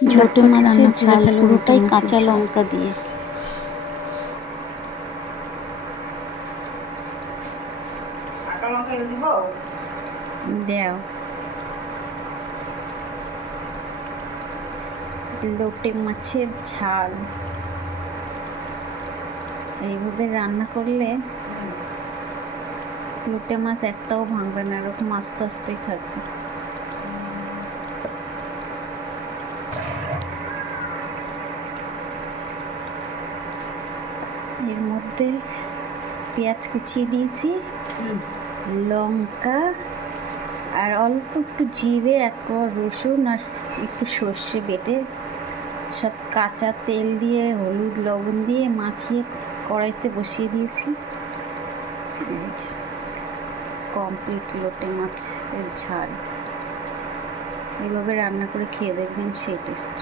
লোটে মাছের রান্না করে ঝাল ফেলো লোটে পুরোটাই মাছের কাঁচা ঝাল। লঙ্কা দিয়ে। দেও লোটে মাছের ঝাল এইভাবে রান্না করলে লোটে মাছ একটাও ভাঙবে না, এরকম আস্তে আস্তেই থাকবে। এর মধ্যে পেঁয়াজ কুচিয়ে দিয়েছি, লঙ্কা আর অল্প একটু জিরে, এক কোয়া রসুন আর একটু সর্ষে বেটে সব কাঁচা তেল দিয়ে হলুদ লবণ দিয়ে মাখিয়ে কড়াইতে বসিয়ে দিয়েছি। কমপ্লিট লোটে মাছের ঝাল। এইভাবে রান্না করে খেয়ে দেখবেন, সেই টেস্ট।